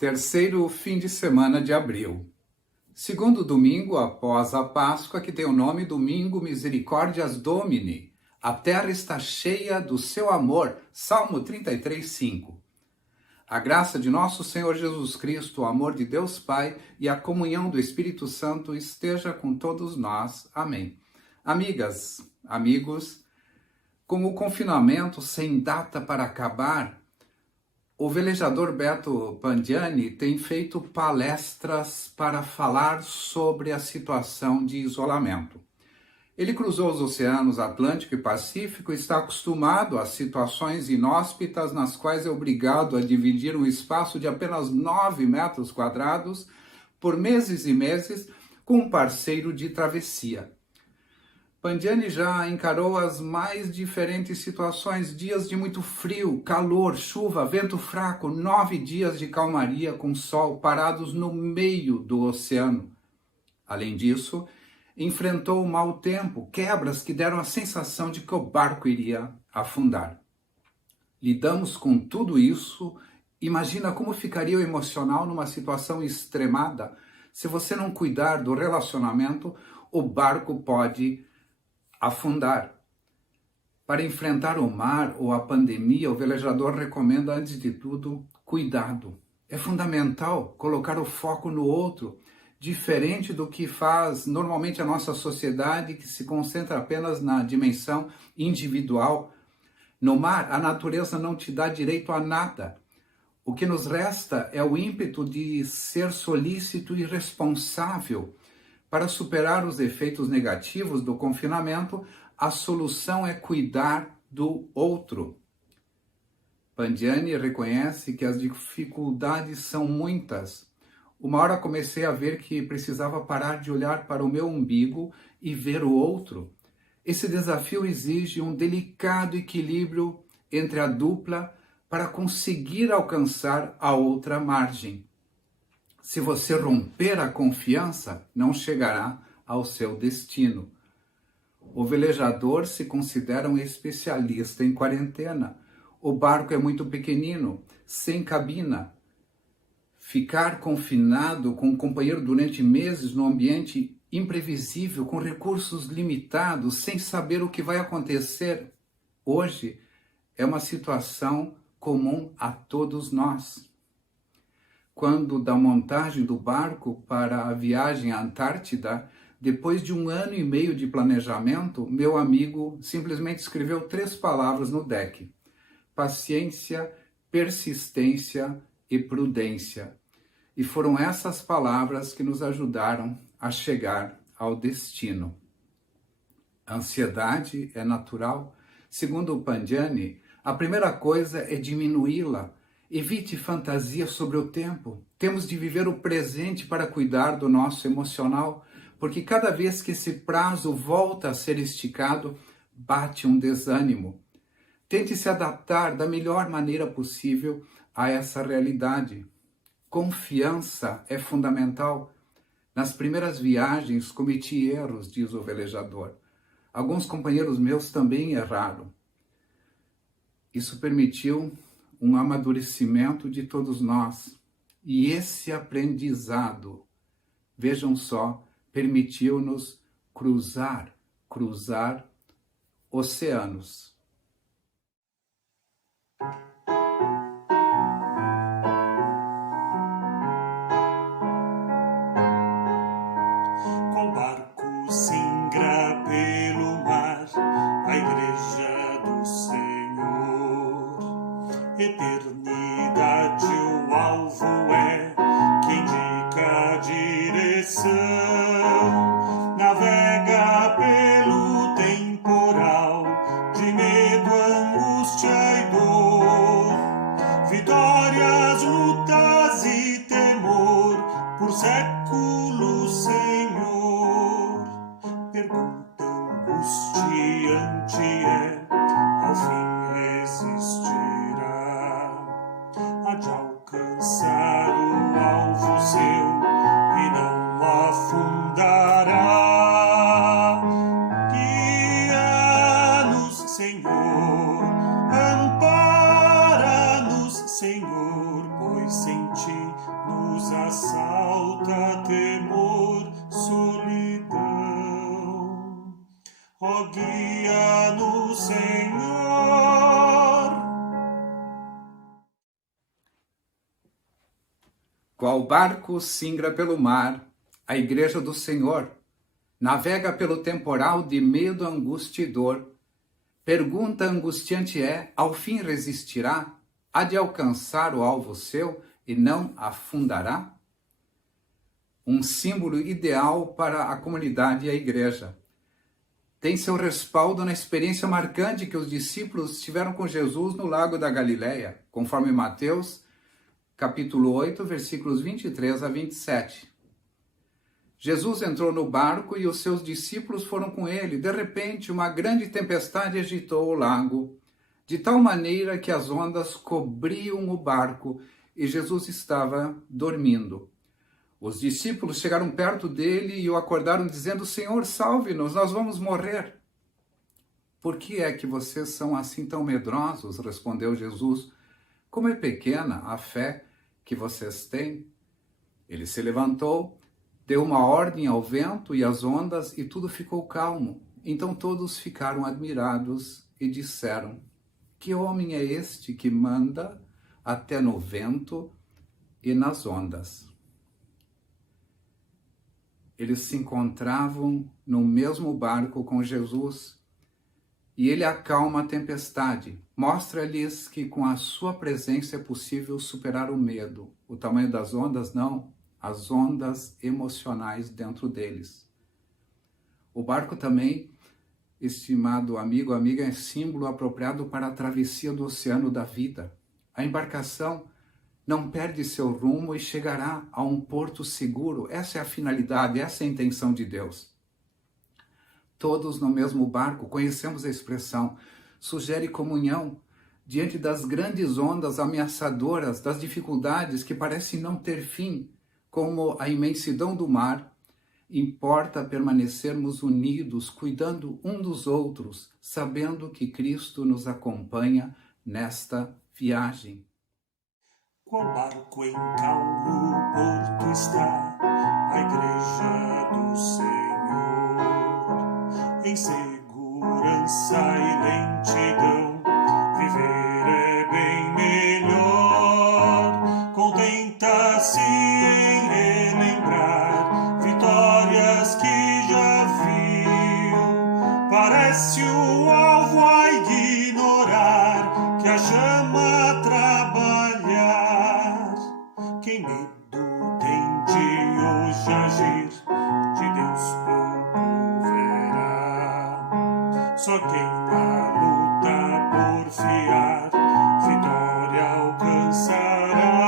Terceiro fim de semana de abril. Segundo domingo após a Páscoa, que tem o nome Domingo Misericórdias Domini. A terra está cheia do seu amor. Salmo 33:5. A graça de nosso Senhor Jesus Cristo, o amor de Deus Pai e a comunhão do Espírito Santo esteja com todos nós. Amém. Amigas, amigos, com o confinamento sem data para acabar, o velejador Beto Pandiani tem feito palestras para falar sobre a situação de isolamento. Ele cruzou os oceanos Atlântico e Pacífico e está acostumado a situações inóspitas nas quais é obrigado a dividir um espaço de apenas 9 metros quadrados por meses e meses com um parceiro de travessia. Pandiani já encarou as mais diferentes situações, dias de muito frio, calor, chuva, vento fraco, 9 dias de calmaria com sol parados no meio do oceano. Além disso, enfrentou o mau tempo, quebras que deram a sensação de que o barco iria afundar. Lidamos com tudo isso. Imagina como ficaria o emocional numa situação extremada. Se você não cuidar do relacionamento, o barco pode afundar. Para enfrentar o mar ou a pandemia, o velejador recomenda, antes de tudo, cuidado. É fundamental colocar o foco no outro, diferente do que faz normalmente a nossa sociedade, que se concentra apenas na dimensão individual. No mar, a natureza não te dá direito a nada. O que nos resta é o ímpeto de ser solícito e responsável. Para superar os efeitos negativos do confinamento, a solução é cuidar do outro. Pandiani reconhece que as dificuldades são muitas. Uma hora comecei a ver que precisava parar de olhar para o meu umbigo e ver o outro. Esse desafio exige um delicado equilíbrio entre a dupla para conseguir alcançar a outra margem. Se você romper a confiança, não chegará ao seu destino. O velejador se considera um especialista em quarentena. O barco é muito pequenino, sem cabina. Ficar confinado com um companheiro durante meses num ambiente imprevisível, com recursos limitados, sem saber o que vai acontecer hoje, é uma situação comum a todos nós. Quando da montagem do barco para a viagem à Antártida, depois de 1 ano e meio de planejamento, meu amigo simplesmente escreveu 3 palavras no deck: paciência, persistência e prudência. E foram essas palavras que nos ajudaram a chegar ao destino. A ansiedade é natural. Segundo o Pandiani, a primeira coisa é diminuí-la. Evite fantasia sobre o tempo. Temos de viver o presente para cuidar do nosso emocional, porque cada vez que esse prazo volta a ser esticado, bate um desânimo. Tente se adaptar da melhor maneira possível a essa realidade. Confiança é fundamental. Nas primeiras viagens cometi erros, diz o velejador. Alguns companheiros meus também erraram. Isso permitiu um amadurecimento de todos nós. E esse aprendizado, vejam só, permitiu-nos cruzar oceanos. Qual barco singra pelo mar, a igreja do Senhor. Eternidade o alvo é, que indica a direção. Navega pelo temporal, de medo, angústia e dor. Vitórias, lutas e temor, por séculos, Senhor. Pergunta angustiante é, ao fim resistirá. Há de alcançar o alvo seu e não afundará. Guia-nos, Senhor, ampara-nos, Senhor, pois sem ti Ó, guia-nos, Senhor. Qual barco singra pelo mar, a igreja do Senhor, navega pelo temporal de medo, angústia e dor. Pergunta angustiante é, ao fim resistirá? Há de alcançar o alvo seu e não afundará? Um símbolo ideal para a comunidade e a igreja. Tem seu respaldo na experiência marcante que os discípulos tiveram com Jesus no Lago da Galileia, conforme Mateus, capítulo 8, versículos 23 a 27. Jesus entrou no barco e os seus discípulos foram com ele. De repente, uma grande tempestade agitou o lago, de tal maneira que as ondas cobriam o barco e Jesus estava dormindo. Os discípulos chegaram perto dele e o acordaram dizendo: Senhor, salve-nos, nós vamos morrer. Por que é que vocês são assim tão medrosos? Respondeu Jesus. Como é pequena a fé que vocês têm? Ele se levantou, deu uma ordem ao vento e às ondas e tudo ficou calmo. Então todos ficaram admirados e disseram: que homem é este que manda até no vento e nas ondas? Eles se encontravam no mesmo barco com Jesus e ele acalma a tempestade. Mostra-lhes que com a sua presença é possível superar o medo. O tamanho das ondas, não, as ondas emocionais dentro deles. O barco também, estimado amigo, amiga, é símbolo apropriado para a travessia do oceano da vida. A embarcação não perde seu rumo e chegará a um porto seguro. Essa é a finalidade, essa é a intenção de Deus. Todos no mesmo barco, conhecemos a expressão, sugere comunhão diante das grandes ondas ameaçadoras, das dificuldades que parecem não ter fim, como a imensidão do mar. Importa permanecermos unidos, cuidando um dos outros, sabendo que Cristo nos acompanha nesta viagem. Qual barco em calmo porto está, a igreja do Senhor. Em segurança e lentidão, viver é bem melhor. Contenta-se em relembrar vitórias que já viu. Parece o alvo a ignorar, que a chama trabalhar. Quem medo tem de hoje agir, de Deus pouco verá. Só quem na luta porfiar, vitória alcançará.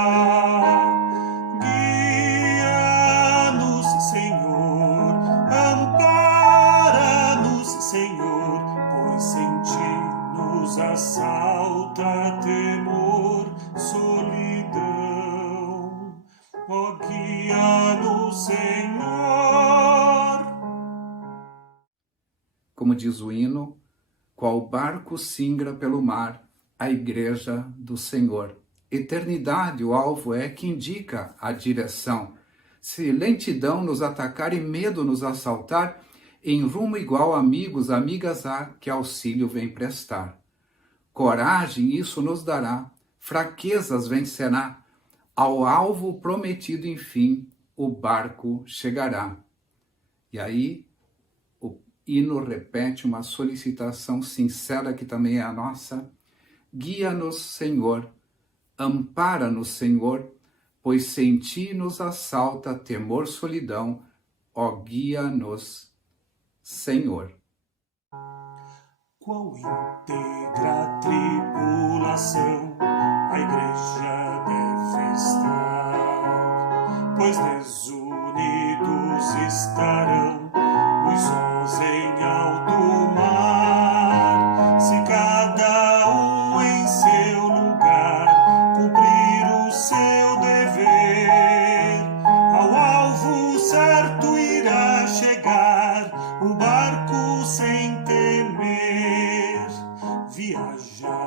Guia-nos, Senhor, ampara-nos, Senhor, pois sem ti nos assalta temor, solidão. Ó, guia-nos, Senhor. Como diz o hino, qual barco singra pelo mar, a igreja do Senhor. Eternidade, o alvo é que indica a direção. Se lentidão nos atacar e medo nos assaltar, em rumo igual amigos, amigas há que auxílio vem prestar. Coragem isso nos dará, fraquezas vencerá. Ao alvo prometido, enfim, o barco chegará. E aí, o hino repete uma solicitação sincera que também é a nossa. Guia-nos, Senhor, ampara-nos, Senhor, pois sem ti nos assalta temor, solidão. Ó, guia-nos, Senhor. Qual íntegra tribulação a igreja deve estar, pois desunidos estarão os sons em alto mar. Se cada um em seu lugar cumprir o seu dever, ao alvo certo irá chegar o barco sem temer. Viajar